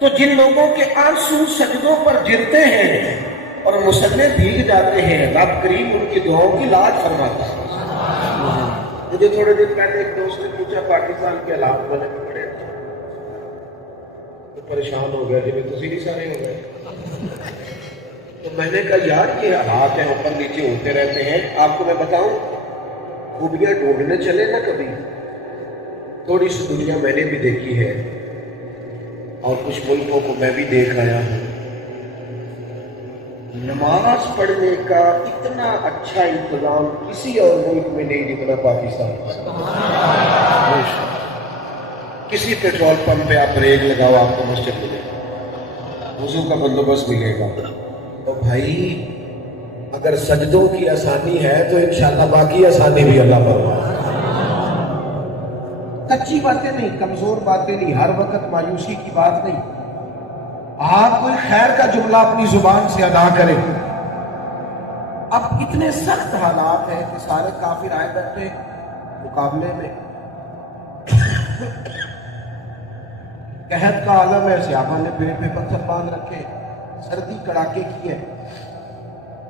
تو جن لوگوں کے آنسو سجدوں پر گرتے ہیں اور مصلے بھیگ جاتے ہیں، رب کریم ان کی دعاؤں کی لاج فرماتا ہے۔ مجھے تھوڑے دن پہلے ایک دوست نے پوچھا پاکستان کے حالات بنے پڑے، تو پریشان ہو گیا، جی تسی بھی سارے ہو گئے۔ تو میں نے کہا یار یہ حالات ہیں، اوپر نیچے ہوتے رہتے ہیں، آپ کو میں بتاؤں خوبیاں ڈھونڈنے چلے نا کبھی، تھوڑی سی دنیا میں نے بھی دیکھی ہے اور کچھ ملکوں کو میں بھی دیکھ آیا ہوں۔ نماز پڑھنے کا اتنا اچھا انتظام کسی اور ملک میں نہیں جتنا پاکستان میں۔ کسی پیٹرول پمپ پہ آپ بریک لگاؤ آپ کو مسجد ملے گا، وضو کا بندوبست ملے گا۔ تو بھائی اگر سجدوں کی آسانی ہے تو انشاءاللہ باقی آسانی بھی اللہ فرمائے۔ کچی باتیں نہیں، کمزور باتیں نہیں، ہر وقت مایوسی کی بات نہیں، آپ کوئی خیر کا جملہ اپنی زبان سے ادا کریں۔ اب اتنے سخت حالات ہیں کہ سارے کافر آئے بیٹھے مقابلے میں، قحط کا عالم ہے، صحابہ نے پیٹ پہ پتھر باندھ رکھے، سردی کڑاکے کی ہے،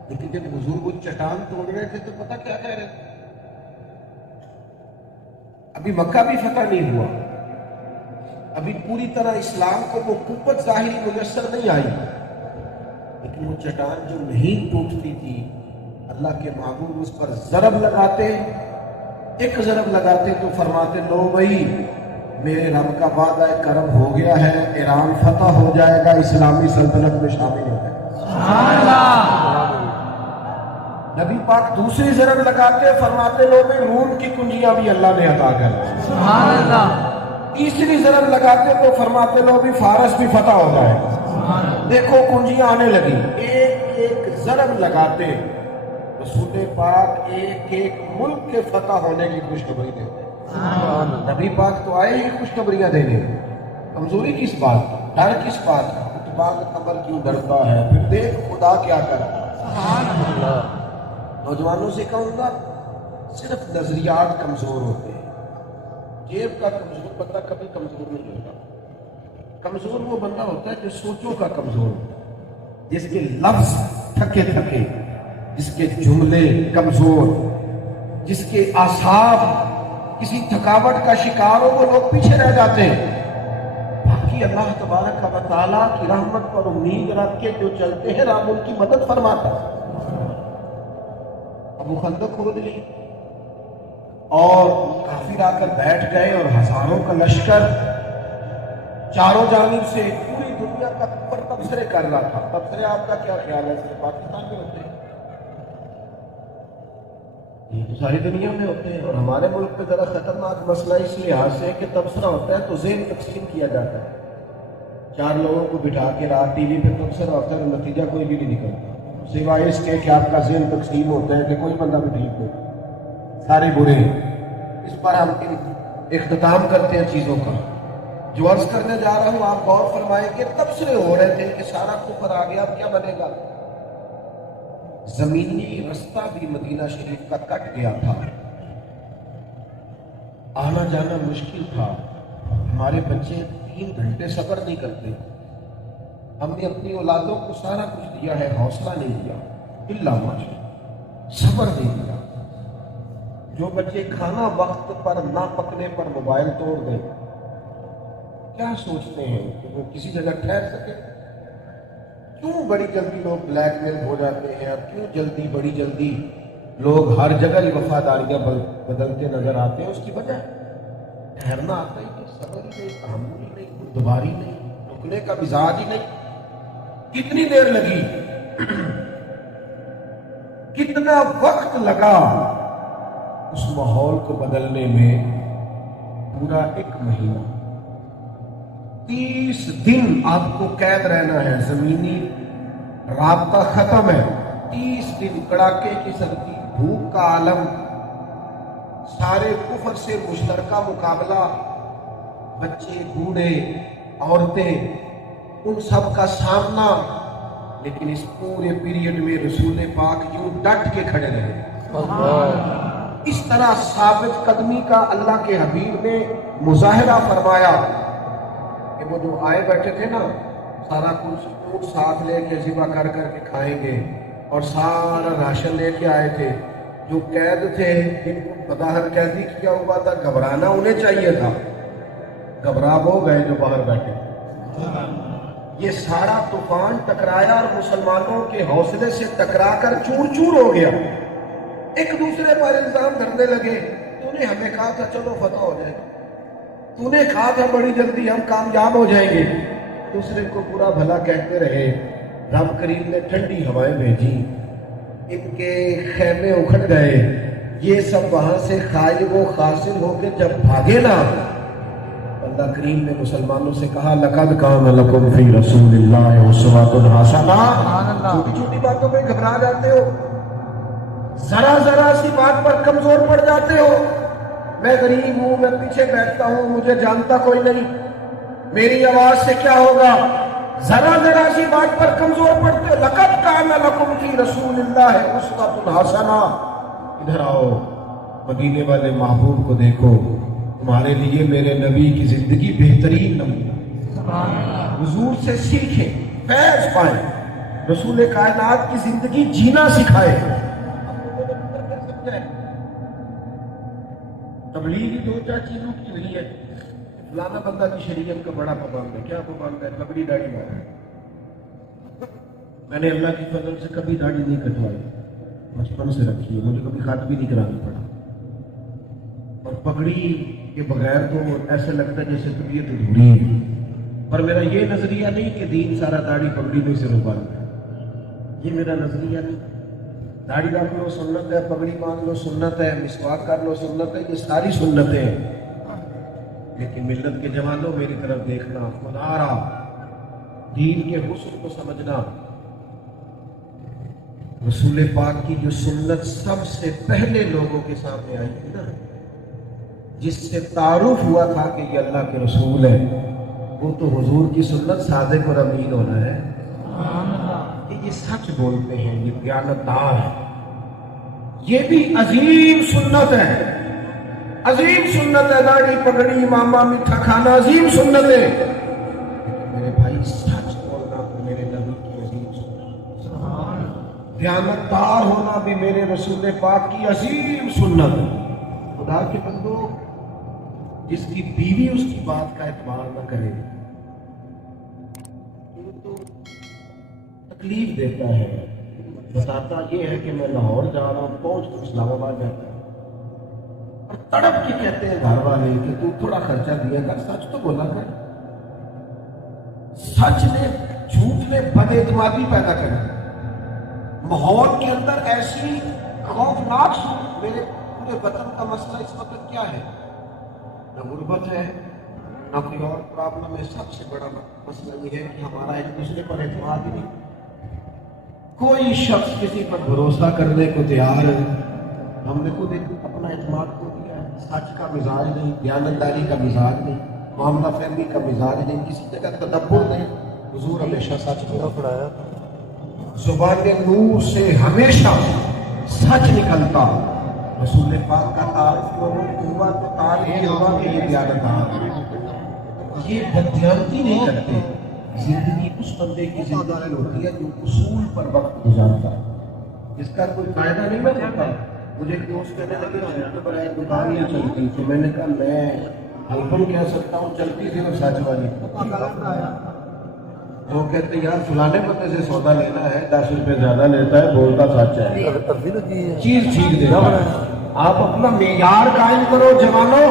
لیکن جب حضور وہ چٹان توڑ رہے تھے تو پتہ کیا کہہ رہے تھے؟ ابھی مکہ بھی فتح نہیں ہوا، ابھی پوری طرح اسلام کو وہ قوت ظاہری میسر نہیں آئی، لیکن وہ چٹان جو نہیں ٹوٹتی تھی، اللہ کے محبوب اس پر ضرب لگاتے، ایک ضرب لگاتے تو فرماتے لو بھائی میرے رب کا وعدہ کرم ہو گیا ہے، ایران فتح ہو جائے گا، اسلامی سلطنت میں شامل ہو جائے گا۔ سبحان اللہ۔ نبی پاک دوسری ضرب لگاتے فرماتے لو بھائی روم کی کنجیاں بھی اللہ نے عطا کر دی۔ سبحان اللہ۔ تیسری ضرب لگاتے تو فرماتے لو بھی فارس بھی فتح ہو جائے گا۔ دیکھو کنجیاں آنے لگی، ایک ایک ضرب لگاتے رسول پاک ایک ایک ملک کے فتح ہونے کی خوشخبری دیتے۔ نبی پاک تو آئے ہی خوشخبریاں دینے، کمزوری کس بات کی، ڈر کس بات کا، اتباع قبر کیوں ڈرتا ہے، پھر دیکھ خدا کیا کرتا ہے۔ نوجوانوں سے کہوں گا صرف نظریات کمزور ہوتے ہیں، جیب کا کمزور بندہ کبھی کمزور نہیں ہوتا۔ کمزور وہ بندہ ہوتا ہے جو سوچوں کا کمزور ہوتا ہے، جس کے لفظ تھکے تھکے، جس کے جملے کمزور، جس کے اعصاب کسی تھکاوٹ کا شکار ہو، وہ لوگ پیچھے رہ جاتے ہیں۔ باقی اللہ تبارک و تعالیٰ کی رحمت پر امید رکھ کے جو چلتے ہیں رب ان کی مدد فرماتا ہے۔ ابو خندق کھود لی اور کافر آ کر بیٹھ گئے اور ہزاروں کا لشکر چاروں جانب سے پوری دنیا کا پر تبصرے کر رہا تھا۔ تبصرے آپ کا کیا خیال ہے صرف پاکستان میں ہوتے ہیں؟ یہ تو ساری دنیا میں ہوتے ہیں، اور ہمارے ملک پہ ذرا خطرناک مسئلہ اس لحاظ سے کہ تبصرہ ہوتا ہے تو ذہن تقسیم کیا جاتا ہے، چار لوگوں کو بٹھا کے رات ٹی وی پہ تبصرہ ہوتا ہے، نتیجہ کوئی بھی نہیں نکلتا سوائے اس کے کہ آپ کا ذہن تقسیم ہوتا ہے کہ کوئی بندہ بھی ٹھیک نہیں، سارے برے ہیں۔ اس پر ہم اختتام کرتے ہیں چیزوں کا۔ جو عرض کرنے جا رہا ہوں آپ غور فرمائیں کہ تبصرے ہو رہے تھے کہ سارا کفر آ گیا، اب کیا بنے گا؟ زمینی رستہ بھی مدینہ شریف کا کٹ گیا تھا، آنا جانا مشکل تھا، ہمارے بچے 3 گھنٹے سفر نہیں کرتے، ہم نے اپنی اولادوں کو سارا کچھ دیا ہے، حوصلہ نہیں دیا، الا ماشاء، صبر نہیں دیا۔ جو بچے کھانا وقت پر نہ پکنے پر موبائل توڑ دیں، کیا سوچتے ہیں کہ وہ کسی جگہ ٹھہر سکے؟ کیوں بڑی جلدی لوگ بلیک میل ہو جاتے ہیں، اور کیوں جلدی بڑی جلدی لوگ ہر جگہ ہی وفاداریاں بدلتے نظر آتے ہیں؟ اس کی وجہ ٹھہرنا آتا ہی نہیں، صبر ہی نہیں، تحمل ہی نہیں، بردباری نہیں، رکنے کا مزاج ہی نہیں۔ کتنی دیر لگی، کتنا وقت لگا اس ماحول کو بدلنے میں؟ پورا 1 مہینہ، 30 دن آپ کو قید رہنا ہے، زمینی رابطہ ختم ہے، 30 دن کڑاکے کی سردی، بھوک کا عالم، سارے کفر سے مشترکہ مقابلہ، بچے بوڑھے عورتیں ان سب کا سامنا، لیکن اس پورے پیریڈ میں رسول پاک یوں ڈٹ کے کھڑے رہے۔ اس طرح ثابت قدمی کا اللہ کے حبیب نے مظاہرہ فرمایا کہ وہ جو آئے بیٹھے تھے نا سارا کچھ اونٹ ساتھ لے کے ذبح کر کر کے کھائیں گے اور سارا راشن لے کے آئے تھے. جو قید تھے جن کو بظاہر قیدی کیا ہوا تھا گھبرانا انہیں چاہیے تھا, گھبرا وہ گئے جو باہر بیٹھے. یہ سارا طوفان ٹکرایا اور مسلمانوں کے حوصلے سے ٹکرا کر چور چور ہو گیا. ایک دوسرے پر الزام دھرنے لگے, تو نے ہمیں کہا تھا چلو فتح ہو جائے, تو نے کہا تھا بڑی جلدی ہم کامیاب ہو جائیں گے. دوسرے کو برا بھلا کہتے رہے. رب کریم نے ٹھنڈی ہوائیں بھیجی, ان کے خیمے اکھڑ گئے. یہ سب وہاں سے خائب و خاسر ہو کے جب بھاگے نا, اللہ کریم نے مسلمانوں سے کہا لقد کان لکم فی رسول اللہ اسوۃ حسنہ. چھوٹی چھوٹی باتوں پہ گھبرا جاتے ہو, ذرا ذرا سی بات پر کمزور پڑ جاتے ہو. میں غریب ہوں, میں پیچھے بیٹھتا ہوں, مجھے جانتا کوئی نہیں, میری آواز سے کیا ہوگا. ذرا ذرا سی بات پر کمزور پڑتے ہو. لقد کان لکم فی رسول اللہ اسوۃ حسنہ. ادھر آؤ, مدینے والے محبوب کو دیکھو, تمہارے لیے میرے نبی کی زندگی بہترین نمونہ. حضور سے سیکھیں, فیض پائیں, رسول کائنات کی زندگی جینا سکھائے. تبلیغ ہی دو چار چیزوں کی نہیں ہے. فلانا بندہ کی شریعت کا بڑا پابند ہے. کیا پابند ہے؟ کبھی داڑھی مارا. میں نے اللہ کی فضل سے کبھی داڑھی نہیں کٹوائی, بچپن سے رکھی ہے, مجھے کبھی خط بھی نہیں کرانا پڑا. اور پگڑی کے بغیر تو ایسے لگتا ہے جیسے طبیعت ادھوری ہے. پر میرا یہ نظریہ نہیں کہ دین سارا داڑھی پگڑی میں سے روبان ہے, یہ میرا نظریہ نہیں. داڑھی رکھ لو سنت ہے, پگڑی باندھ لو سنت ہے, مسواک کر لو سنت ہے, یہ ساری سنتیں ہیں. لیکن ملت کے جوانوں میری طرف دیکھنا, خدا را دین کے حسن کو سمجھنا. رسول پاک کی جو سنت سب سے پہلے لوگوں کے سامنے آئی تھی نا, جس سے تعارف ہوا تھا کہ یہ اللہ کے رسول ہے, وہ تو حضور کی سنت صادق اور امین ہونا ہے. یہ سچ بولتے ہیں, یہ دیانتدار ہے. یہ بھی عظیم سنت ہے, عظیم سنت ہے. داڑھی پگڑی ماما میٹھا کھانا عظیم سنت ہے. میرے بھائی سچ بولنا تو میرے نبی کی عظیم سنت. دیانتدار ہونا بھی میرے رسول پاک کی عظیم سنت ہے. خدا کے بندو, جس کی بیوی اس کی بات کا اعتبار نہ کرے تو تکلیف دیتا ہے. بتاتا یہ ہے کہ میں لاہور جا رہا ہوں, پہنچ کر اسلام آباد جاتا ہے اور تڑپ کے کہتے ہیں گھر والے کہ تو تھوڑا خرچہ دیا کر, سچ تو بولا کر. سچ نے جھوٹ نے بد اعتمادی پیدا کر دی. ماحول کے اندر ایسی خوفناک میرے پورے وطن کا مسئلہ اس وقت کیا ہے؟ نہ غربت ہے, نہ کوئی اور پرابلم ہے. سب سے بڑا مسئلہ یہ ہے کہ ہمارا ایک دوسرے پر اعتماد ہی نہیں. کوئی شخص کسی پر بھروسہ کرنے کو تیار ہے. ہم نے خود اپنا اعتماد کھو دیا ہے. سچ کا مزاج نہیں, دیانتداری کا مزاج نہیں, معاملہ فہمی کا مزاج نہیں, کسی جگہ تدبر نہیں. حضور ہمیشہ سچ پڑھایا, زبان نور سے ہمیشہ سچ نکلتا. رسول پاک کا تعارف ہوا تو تعارف یہ ہوا کہ یہ دیانتدار, یہ بددیانتی نہیں کرتے. زندگی اس بندے کی زندگی ہوتی ہے جو اصول پر وقت گزارتا ہے, اس کا کوئی فائدہ نہیں ملتا. مجھے ایک دوست کہنے لگے پر ایک دکان نہیں چلتی, تو میں نے کہا میں اوپن کہہ سکتا ہوں چلتی تھی اور سچ والی. وہ کہتے یار فلانے بندے سے سودا لینا ہے, 10 روپے زیادہ لیتا ہے, بولتا سچ ہے, چیز ٹھیک دیتا ہے. آپ اپنا معیار قائم کرو جوانوں.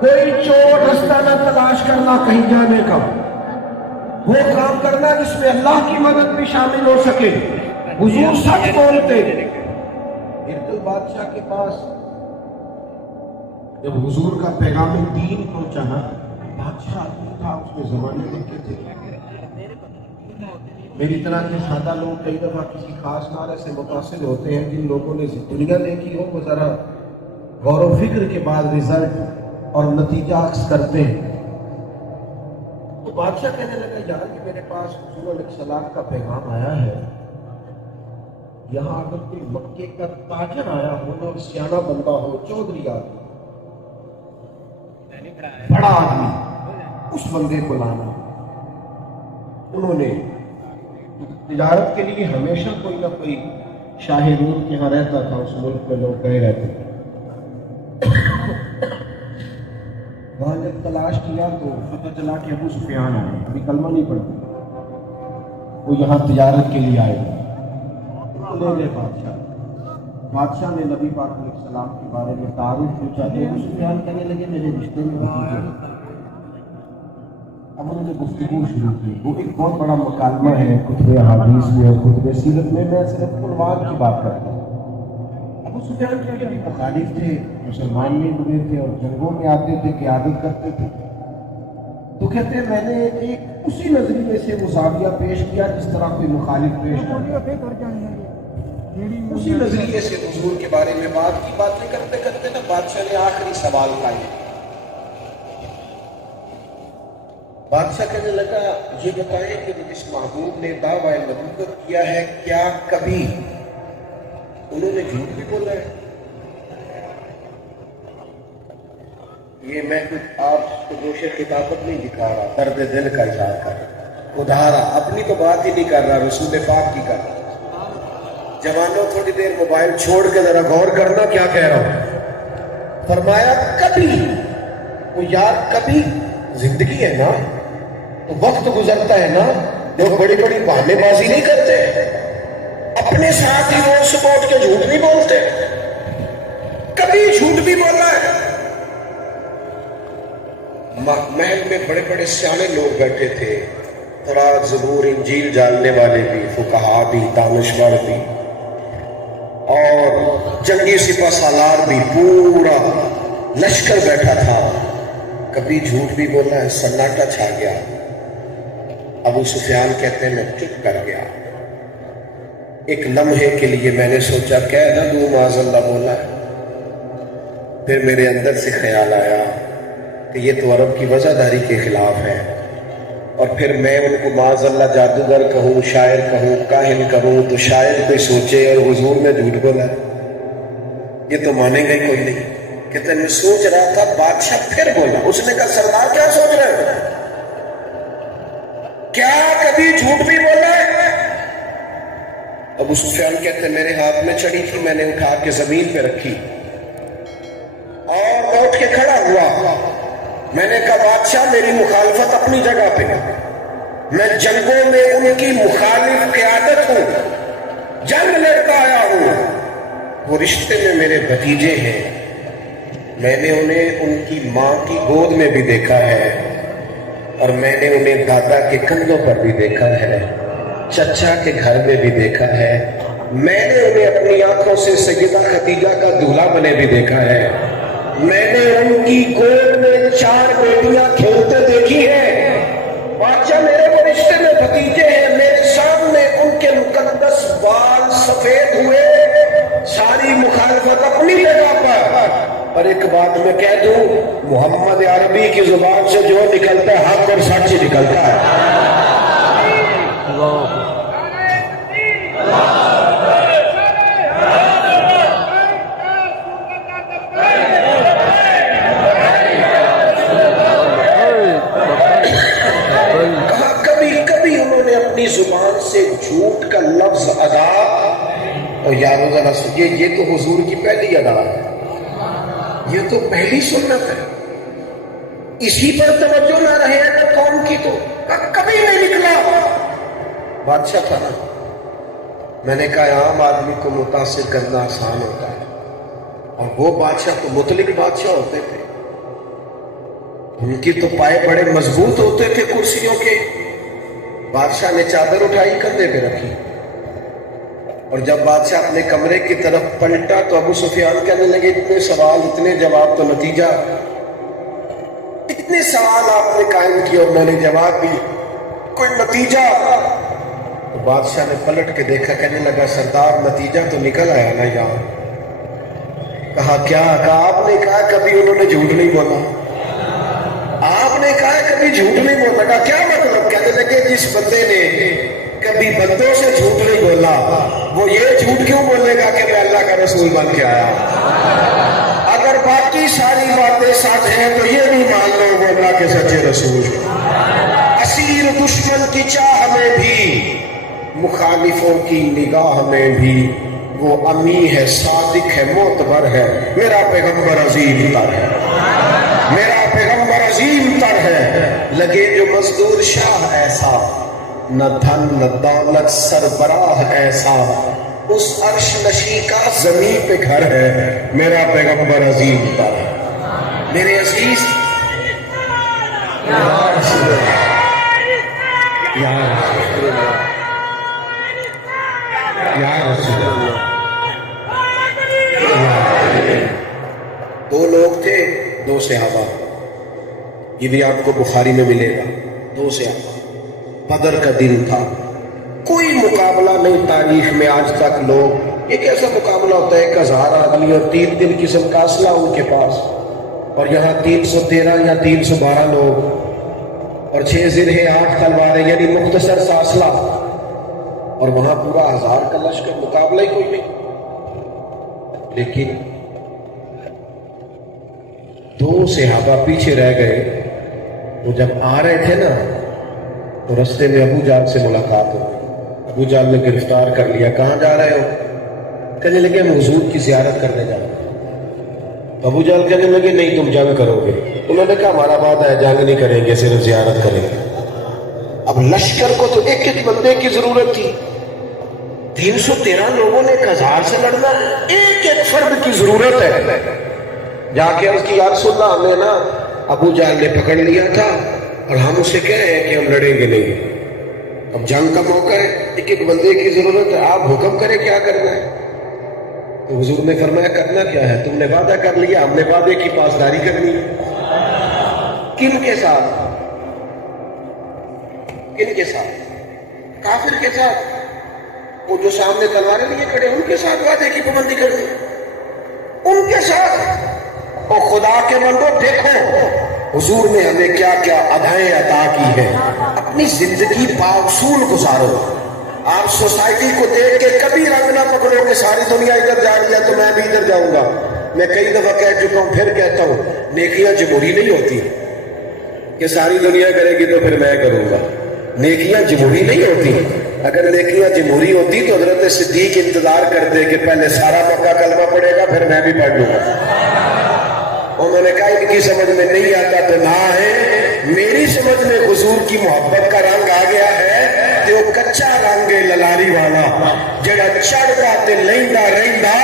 کوئی چور رستہ نہ تلاش کرنا کہیں جانے کا, وہ کام کرنا جس میں اللہ کی مدد بھی شامل ہو سکے. حضور سچ بولتے. ارتل بادشاہ کے پاس جب حضور کا پیغام دین پہنچا نا, بادشاہ آدمی تھا, اس میں زمانے لکھے تھے. میری طرح کے سادہ لوگ کئی دفعہ کسی خاص نعرے سے متاثر ہوتے ہیں. جن لوگوں نے دنیا دیکھی ہو وہ ذرا غور و فکر کے بعد رزلٹ اور نتیجہ عکس کرتے ہیں. تو بادشاہ کہنے لگا یار کہ میرے پاس حضور علیہ السلام کا پیغام آیا ہے, یہاں اگر کوئی مکے کا تاجر آیا ہو اور سیانا بندہ ہو, چودھری آدمی, بڑا آدمی, اس بندے کو لانا. انہوں نے تجارت کے لیے ہمیشہ کوئی نہ کوئی شاہ روم کے یہاں رہتا تھا، اس ملک میں لوگ گئے رہتے تھے. وہاں جب تلاش کیا تو پتہ چلا کہ ابو سفیان آئے، ابھی کلمہ نہیں پڑھتے، وہ یہاں تجارت کے لیے آئے. لے گئے بادشاہ نے نبی پاک علیہ السلام کے بارے میں تعارف پوچھا. ابو سفیان کہنے لگے میرے رشتے میں بھتیجے. اب انہوں نے گفتگو شروع کی. وہ ایک بہت بڑا مکالمہ ہے کتب احادیث میں اور کتب سیرت میں صرف عنوان کی بات کرتا ہوں. ابو سفیان کے بھی مخالف تھے، مسلمان نہیں ہوئے تھے اور جنگوں میں آتے تھے، قیادت کرتے تھے. تو کہتے ہیں میں نے ایک اسی نظریے سے مزاویہ پیش کیا جس طرح کوئی مخالف پیش کرتا. اسی نظریے سے حضور کے بارے میں باتیں کرتے کرتے نا بادشاہ نے آخری سوال کیا. بادشاہ کہنے لگا یہ بتائیں کہ جس محبوب نے دعویٰ نبوت کیا ہے کیا کبھی انہوں نے جھوٹ بھی بولا ہے؟ یہ میں کچھ آپ کو جوش خطابت نہیں دکھا رہا، درد دل کا اظہار کر رہا، ادھارا اپنی تو بات ہی نہیں کر رہا، رسول پاک کی کر رہا. جوانوں تھوڑی دیر موبائل چھوڑ کے ذرا غور کرنا کیا کہہ رہا ہوں. فرمایا کبھی وہ یار کبھی زندگی ہے نا تو وقت گزرتا ہے نا، لوگ بڑی بڑی بہانے بازی نہیں کرتے، اپنے ساتھ ہی روز صبح اٹھ کے جھوٹ نہیں بولتے. کبھی جھوٹ بھی بولا ہے. محل میں بڑے بڑے سیانے لوگ بیٹھے تھے، تورات زبور انجیل جاننے والے بھی، فقہا بھی، دانشور بھی اور جنگی سپہ سالار بھی، پورا لشکر بیٹھا تھا. کبھی جھوٹ بھی بولا ہے. سناٹا چھا گیا. ابو سفیان کہتے ہیں میں چپ کر گیا. ایک لمحے کے لیے میں نے سوچا کہہ نہ دوں معاذ اللہ بولا ہے. پھر میرے اندر سے خیال آیا کہ یہ تو عرب کی وضاحداری کے خلاف ہے، اور پھر میں ان کو معاذ اللہ جادوگر کہوں، شاعر کہوں، کاہن کہوں تو شاید کوئی سوچے اور حضور نے جھوٹ بولا ہے، یہ تو مانیں گے کوئی نہیں. کہتے میں سوچ رہا تھا. بادشاہ پھر بولا. اس نے کہا سردار کیا سوچ رہے ہو؟ کیا کبھی جھوٹ بھی بولا ہے؟ ابو سفیان کہتے میرے ہاتھ میں چھڑی تھی، میں نے اٹھا کے زمین پہ رکھی اور اٹھ کے کھڑا ہوا. میں نے کہا بادشاہ میری مخالفت اپنی جگہ پہ، میں جنگوں میں ان کی مخالف قیادت ہوں، جنگ لڑتا آیا ہوں. وہ رشتے میں میرے بھتیجے ہیں، میں نے انہیں ان کی ماں کی گود میں بھی دیکھا ہے اور میں نے انہیں دادا کے کندھوں پر بھی دیکھا ہے، چچا کے گھر میں بھی دیکھا ہے. میں نے انہیں اپنی آنکھوں سے سیدہ خدیجہ کا دولہا بنے بھی دیکھا ہے. میں نے ان کی گود میں 4 بیٹیاں کھیلتے دیکھی ہیں. بادشاہ میرے وہ رشتے میں بھتیجے ہیں، میرے سامنے ان کے مقدس بال سفید ہوئے. ساری مخالفت اپنی جگہ پر. اور ایک بات میں کہہ دوں، محمد عربی کی زبان سے جو نکلتا ہے حق اور سچ ہی نکلتا ہے. کبھی انہوں نے اپنی زبان سے جھوٹ کا لفظ ادا، اور یارو ذرا سنیے یہ تو حضور کی پہلی ادا ہے، یہ تو پہلی سنت ہے. اسی پر توجہ نہ رہے اگر قوم کی تو کبھی نہیں نکلا. بادشاہ تھا نا. میں نے کہا عام آدمی کو متاثر کرنا آسان ہوتا ہے، اور وہ بادشاہ تو مطلق بادشاہ ہوتے تھے، ان کی تو پائے بڑے مضبوط ہوتے تھے کرسیوں کے. بادشاہ نے چادر اٹھائی کندھے پہ رکھی، اور جب بادشاہ اپنے کمرے کی طرف پلٹا تو ابو سفیان کہنے لگے اتنے سوال اتنے جواب تو نتیجہ، اتنے سوال آپ نے قائم کیے اور میں نے جواب دی، کوئی نتیجہ؟ تو بادشاہ نے پلٹ کے دیکھا، کہنے لگا سردار نتیجہ تو نکل آیا نا یار. کہا کیا؟ کہا آپ نے کہا کبھی انہوں نے جھوٹ نہیں بولا، آپ نے کہا کبھی جھوٹ نہیں بولا. کہا کیا مطلب؟ کہنے لگے جس بندے نے کبھی بندوں سے جھوٹ نہیں بولا وہ یہ جھوٹ کیوں بولے گا کہ میں اللہ کا رسول بن کے آیا. اگر بات باقی ساری باتیں ساتھ ہیں تو یہ بھی مان لو وہ اللہ کے سچے رسول ہیں۔ اسیر دشمن کی چاہ میں بھی، مخالفوں کی نگاہ میں بھی، وہ امی ہے، صادق ہے، معتبر ہے، میرا پیغمبر عظیم تر ہے، میرا پیغمبر عظیم تر ہے۔ لگے جو مزدور شاہ ایسا، نہ دھن نہ دولت سربراہ ایسا، اس عرش نشی کا زمین پہ گھر ہے، میرا پیغمبر عظیم تر ہے۔ میرے عزیز یا رسول اللہ، یا رسول اللہ، یا رسول اللہ۔ دو لوگ تھے، دو صحابہ، یہ بھی آپ کو بخاری میں ملے گا، دو صحابہ۔ بدر کا دن تھا، کوئی مقابلہ نہیں تاریخ میں آج تک۔ لوگ ایک ایسا مقابلہ ہوتا ہے 1000 آدمی اور 3 قسم کا اسلحہ ان کے پاس، اور یہاں 313 یا 312 لوگ اور 6 زرہیں 8 تلواریں، یعنی مختصر سا اسلحہ، اور وہاں پورا 1000 کا لشکر، مقابلہ ہی کوئی نہیں۔ لیکن 2 صحابہ پیچھے رہ گئے۔ وہ جب آ رہے تھے نا تو رستے میں ابو جہل سے ملاقات ہو گئی۔ ابو جہل نے گرفتار کر لیا، کہاں جا رہے ہو؟ کہنے لگے ہم حضور کی زیارت کرنے جا رہے ہیں۔ ابو جہل کہنے لگے نہیں تم جنگ کرو گے۔ انہوں نے کہا ہمارا بات ہے، جنگ نہیں کریں گے، صرف زیارت کریں گے۔ اب لشکر کو تو ایک ایک بندے کی ضرورت تھی، 313 لوگوں نے 1000 سے لڑنا، ایک ایک فرد کی ضرورت ہے۔ جا کے عرض کی یا رسول اللہ، ہمیں نا ابو جہل نے پکڑ لیا تھا اور ہم اسے کہے ہیں کہ ہم لڑیں گے نہیں، اب جنگ کا موقع ہے، ایک ایک بندے کی ضرورت ہے، آپ حکم کریں کیا کرنا ہے۔ تو حضور نے فرمایا کرنا کیا ہے، تم نے وعدہ کر لیا، ہم نے وعدے کی پاسداری کرنی ہے۔ کن کے ساتھ؟ کن کے ساتھ؟ کافر کے ساتھ، وہ جو سامنے تلواریں لیے کھڑے ان کے ساتھ وعدے کی پابندی کرنی، ان کے ساتھ۔ اور خدا کے بندو دیکھو حضور نے ہمیں کیا کیا ادائیں عطا کی ہے۔ اپنی زندگی باوصول گزارو۔ آپ سوسائٹی کو دیکھ کے کبھی رنگ نہ پکڑو کہ ساری دنیا ادھر جا رہی ہے تو میں بھی ادھر جاؤں گا۔ میں کئی دفعہ کہہ چکا ہوں، پھر کہتا ہوں، نیکیاں جمہوری نہیں ہوتی کہ ساری دنیا کرے گی تو پھر میں کروں گا۔ نیکیاں جمہوری نہیں ہوتی۔ اگر نیکیاں جمہوری ہوتی تو حضرت صدیق انتظار کرتے کہ پہلے سارا مکہ کلمہ پڑھے گا پھر میں بھی پڑھ لوں گا۔ انہوں نے کہا ان کی سمجھ میں نہیں آتا تو نہ ہے، میری سمجھ میں حضور کی محبت کا رنگ آ گیا ہے کہ وہ کچا رنگ ہے للاری والا، جڑا چڑھتا تے لیندا رہندا،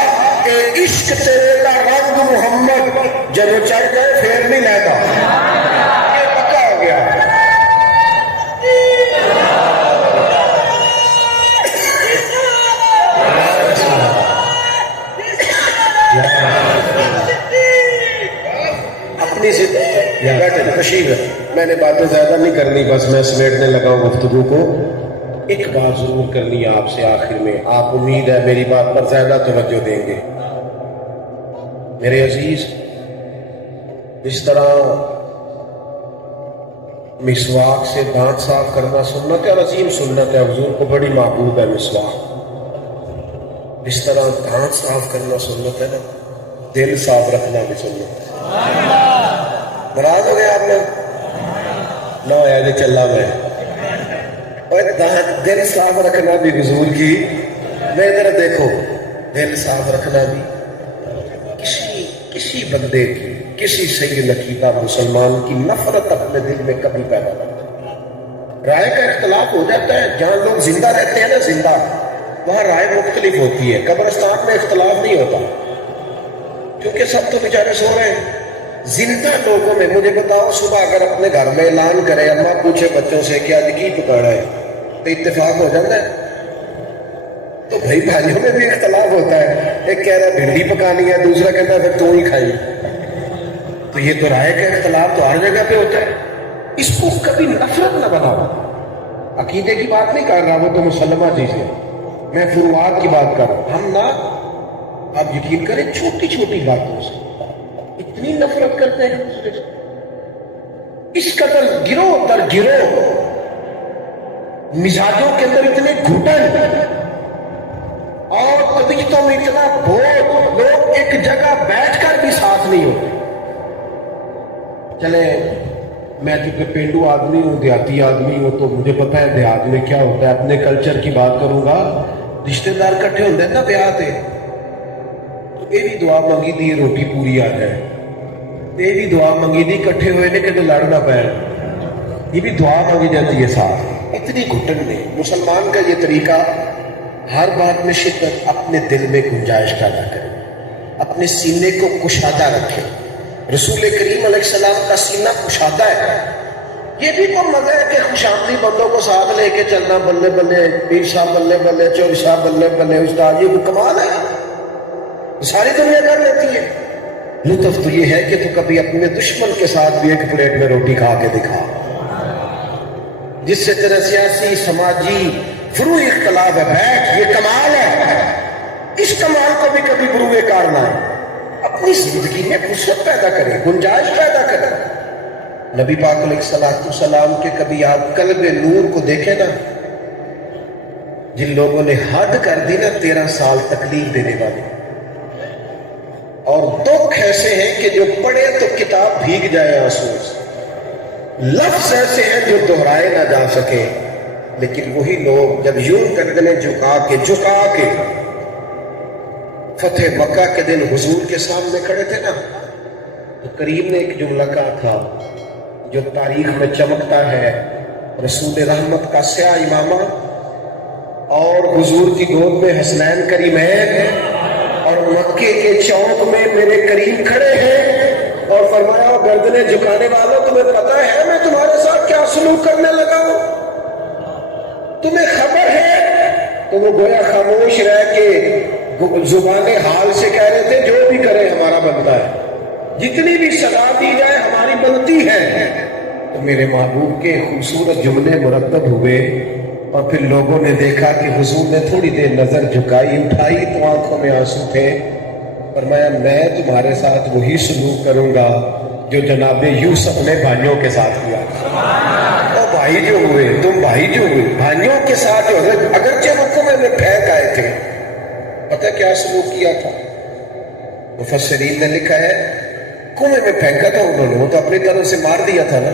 اے عشق تیرے دا رنگ محمد، جب چڑھ جائے پھر نہیں لینا، یہ پکا ہو گیا۔ تشریف ہے، میں نے باتیں زیادہ نہیں کرنی، بس میں سمیٹنے لگا ہوں گفتگو کو۔ ایک بات ضرور کرنی ہے آپ سے آخر میں، آپ امید ہے میری بات پر زیادہ توجہ دیں گے۔ میرے عزیز، اس طرح مسواک سے دانت صاف کرنا سنت ہے اور عظیم سنت ہے، حضور کو بڑی محبوب ہے مسواک۔ اس طرح دانت صاف کرنا سنت ہے نا، دل صاف رکھنا بھی سنت ہے۔ ناراض ہو گئے آپ لوگ؟ نہ ہویا کہ چلا میں، اور دل صاف رکھنا بھی حضور کی، میں ادھر دیکھو، دل صاف رکھنا بھی کسی بندے کی، کسی سید عقیدہ مسلمان کی نفرت اپنے دل میں کبھی پیدا نہ کرے۔ رائے کا اختلاف ہو جاتا ہے، جہاں لوگ زندہ رہتے ہیں نا، زندہ، وہاں رائے مختلف ہوتی ہے، قبرستان میں اختلاف نہیں ہوتا کیونکہ سب تو بیچارے سو رہے ہیں۔ زندہ لوگوں میں مجھے بتاؤ، صبح اگر اپنے گھر میں اعلان کرے، اماں پوچھے بچوں سے کہ آج کی پکانا ہے، تو اتفاق ہو جاتا ہے؟ تو بھائی بھائیوں میں بھی اختلاف ہوتا ہے، ایک کہہ رہا ہے بھنڈی پکانی ہے، دوسرا کہتا ہے پھر تو ہی کھائی۔ تو یہ تو رائے کا اختلاف تو ہر جگہ پہ ہوتا ہے، اس کو کبھی نفرت نہ بناؤ۔ عقیدے کی بات نہیں کر رہا، وہ تو مسلمہ چیز ہے، میں فروعات کی بات کر رہا ہوں۔ ہم نہ، آپ یقین کریں، چھوٹی چھوٹی باتوں سے اتنی نفرت کرتے ہیں دوسرے سے، اس قدر گروہ در گروہ مزاجوں کے اندر اتنے گھٹن اور طبیعتوں میں اتنا بوجھ، لوگ ایک جگہ بیٹھ کر بھی ساتھ نہیں ہوتے۔ چلے میں چونکہ پینڈو آدمی ہوں، دیہاتی آدمی ہوں، تو مجھے پتہ ہے دیہات میں کیا ہوتا ہے. اپنے کلچر کی بات کروں گا. رشتے دار کٹھے ہوتے ہیں نا بیاہ تے، یہ بھی دعا منگی دی روٹی پوری آ جائے، یہ بھی دعا منگی دی کٹھے ہوئے نے کہ لڑ نہ پائے، یہ بھی دعا مانگی جاتی ہے ساتھ. اتنی گھٹن نہیں. مسلمان کا یہ طریقہ ہر بات میں شدت، اپنے دل میں گنجائش پیدا کرے، اپنے سینے کو کشادہ رکھے. رسول کریم علیہ السلام کا سینہ کشادہ ہے. یہ بھی کوئی مزہ ہے کہ خوشامدی بندوں کو ساتھ لے کے چلنا، بلے بلے پیر صاحب بلے بلے، چور صاحب بلے بلے، استاد، یہ کوئی کمال ہے؟ ساری دنیا کر لیتی ہے. لطف تو یہ ہے کہ تو کبھی اپنے دشمن کے ساتھ بھی ایک پلیٹ میں روٹی کھا کے دکھا، جس سے تیرا سیاسی سماجی فروعی اختلاف ہے، بیٹھ، یہ کمال ہے. اس کمال کو بھی کبھی بروئے کار نہ ہے. اپنی زندگی میں فرصت پیدا کرے، گنجائش پیدا کرے. نبی پاک علیہ السلام کے کبھی آپ قلب نور کو دیکھیں نا، جن لوگوں نے حد کر دی نا 13 سال تکلیف دینے والے، اور دکھ ایسے ہیں کہ جو پڑھے تو کتاب بھیگ جائے آنسو سے، لفظ ایسے ہیں جو دہرائے نہ جا سکے. لیکن وہی لوگ جب یوں گردنیں جھکا کے فتح مکہ کے دن حضور کے سامنے کھڑے تھے نا، تو کریم نے ایک جملہ کہا تھا جو تاریخ میں چمکتا ہے. رسول رحمت کا سیاہ امامہ اور حضور کی گود میں حسنین کریمین، اور مکے کے چوک میں میرے کریم کھڑے ہیں، اور فرمایا گردنیں جھکانے والوں، تمہیں پتہ ہے میں تمہارے ساتھ کیا سلوک کرنے لگا ہوں؟ تمہیں خبر ہے؟ تو وہ گویا خاموش رہ کے زبان حال سے کہہ رہے تھے جو بھی کرے ہمارا بنتا ہے، جتنی بھی سزا دی جائے ہماری بنتی ہے. تو میرے محبوب کے خوبصورت جملے مرتب ہوئے، اور پھر لوگوں نے دیکھا کہ حضور نے تھوڑی دیر نظر جھکائی، اٹھائی تو آنکھوں میں آنسو تھے. فرمایا میں تمہارے ساتھ وہی سلوک کروں گا جو جناب یوسف نے بھائیوں کے ساتھ کیا. اور بھائی جو ہوئے، تم بھائی جو ہوئے، بھائیوں کے ساتھ اگرچہ وہ کنویں میں پھینک آئے تھے، پتہ کیا سلوک کیا تھا؟ مفسرین نے لکھا ہے کنویں میں پھینکا تھا انہوں نے، وہ تو اپنی طرف سے مار دیا تھا نا،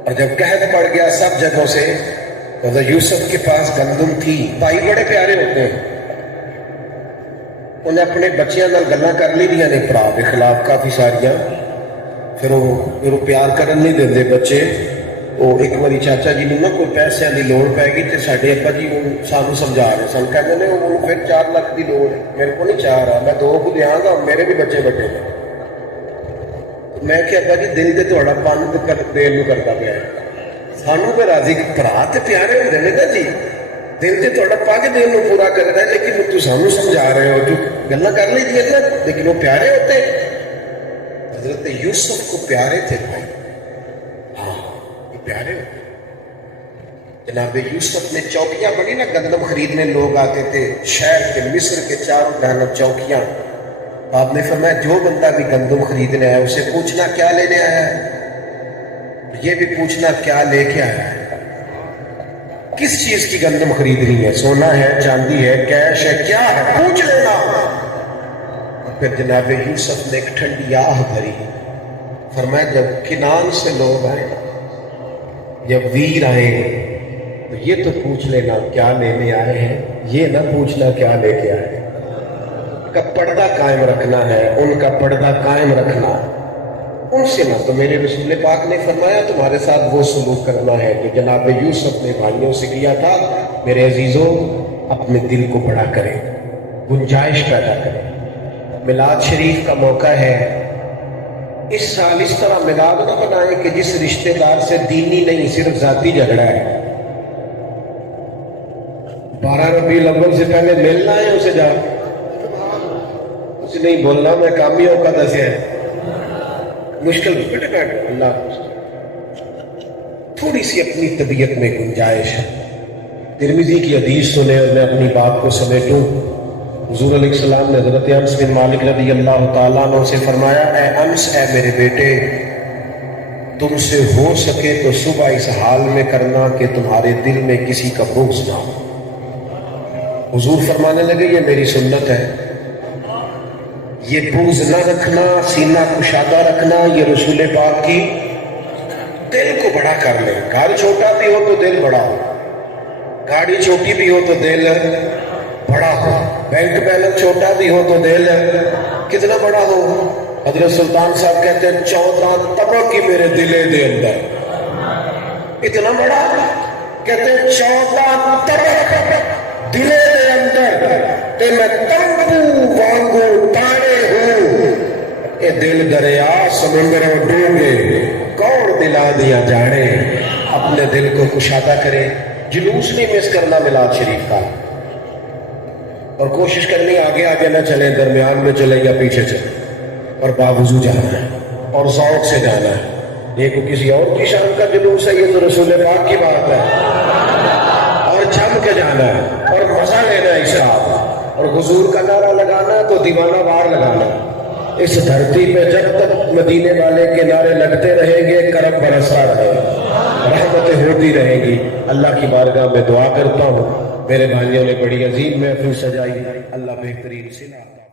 اور جب قحط پڑ گیا سب جگہوں سے، تو یوسف کے پاس گندم تھی. بھائی بڑے پیارے ہوتے ہیں، انہیں اپنے بچیاں نال گلاں کر لی دیا نے پڑا کے خلاف کافی ساریاں، پھر وہ پیار کرن نہیں دیندے بچے. وہ ایک باری چاچا جی نے کوئی پیسے کی لوڑ پی گئی تو ساڈے ابا جی سانو سمجھا رہے سن، کہتے ہیں وہ پھر 4 لاکھ کی لوڑ ہے، میرے کو نہیں چاہ رہا، میں 2 کو دیا گا، میرے بھی بچے بڑے ہیں. میں کہ ابا جی دل سے تھوڑا پن دین نو کرتا پیا ہے، سانو پہ راضی برا تو پیارے ہوتے ہیں نا جی، دل سے تھوڑا پن دین نو پورا کرنا ہے، لیکن تو سانو سمجھا رہے ہو، جو گلا کر لی دی نا، لیکن وہ پیارے ہوتے. حضرت یوسف کو پیارے تھے بھائی، ہاں یہ پیارے ہوتے. جناب یوسف نے چوکیاں بنی نا، گندم خریدنے لوگ آتے تھے شہر کے، مصر کے چاروں جانب چوکیاں. آپ نے فرمایا جو بندہ بھی گندم خریدنے آیا اسے پوچھنا کیا لینے آیا ہے، یہ بھی پوچھنا کیا لے کے آیا ہے، کس چیز کی گندم خریدنی ہے، سونا ہے، چاندی ہے، کیش ہے، کیا ہے، پوچھ لینا. اور پھر جناب یوسف نے ایک ٹھنڈی آہ بھری. فرمایا جب کنان سے لوگ آئے، جب ویر آئے، تو یہ تو پوچھ لینا کیا لینے آئے ہیں، یہ نہ پوچھنا کیا لے کے آئے. کا پردہ قائم رکھنا ہے، ان کا پردہ قائم رکھنا، ان سے نہ. تو میرے رسول پاک نے فرمایا تمہارے ساتھ وہ سلوک کرنا ہے جو جناب یوسف نے بھائیوں سے کیا تھا. میرے عزیزوں اپنے دل کو بڑا کریں، گنجائش پیدا کریں. میلاد شریف کا موقع ہے، اس سال اس طرح میلاد نہ بنائیں کہ جس رشتہ دار سے دینی نہیں صرف ذاتی جھگڑا ہے. 12 ربیع الاول سے پہلے ملنا ہے اسے جا، اسے نہیں بولنا میں کامیوں کا دسیا ہے، مشکل بیٹے بیٹھ. اللہ تھوڑی سی اپنی طبیعت میں گنجائش ہے. ترمذی کی حدیث سنے اور میں اپنی بات کو سمیٹوں. حضور علیہ السلام نے حضرت انس بن مالک رضی اللہ تعالیٰ عنہ سے فرمایا، اے انس، اے میرے بیٹے، تم سے ہو سکے تو صبح اس حال میں کرنا کہ تمہارے دل میں کسی کا بغض نہ ہو. حضور فرمانے لگے یہ میری سنت ہے، یہ بغض نہ رکھنا، سینہ کشادہ رکھنا، یہ رسول پاک کی دل کو بڑا کر لے. گھر چھوٹا بھی ہو تو دل بڑا ہو، گاڑی چھوٹی بھی ہو تو دل بڑا ہو، بینک بیلنس چھوٹا بھی ہو تو دل کتنا بڑا ہو. حضرت سلطان صاحب کہتے ہیں 14 طبق کی میرے دلے دے اندر، اتنا بڑا. کہتے ہیں 14 طبق دلے دے اندر تے میں تنبو وانگو تانے ہوں. اے دل دریا سمندروں ڈوبے کون دلا دیا جانے. اپنے دل کو کشادہ کرے. جلوس نہیں مس کرنا میلاد شریف کا، اور کوشش کرنی آگے آگے نہ چلے، درمیان میں چلے یا پیچھے چلے، اور باوضو جانا ہے اور ذوق سے جانا ہے. یہ کوئی کسی اور کی شان کا جلوس ہے، یہ تو رسول پاک کی بات ہے. اور جم کے جانا ہے اور مزہ لینا ہے صاحب. اور حضور کا نعرہ لگانا ہے تو دیوانہ وار لگانا ہے. اس دھرتی پہ جب تک مدینے والے کے نعرے لگتے رہیں گے کرم برستا رہے گا، رحمتیں ہوتی رہیں گی. اللہ کی بارگاہ میں دعا کرتا ہوں، میرے بھائیوں نے بڑی عظیم محفل سجائی، اللہ بہترین صلہ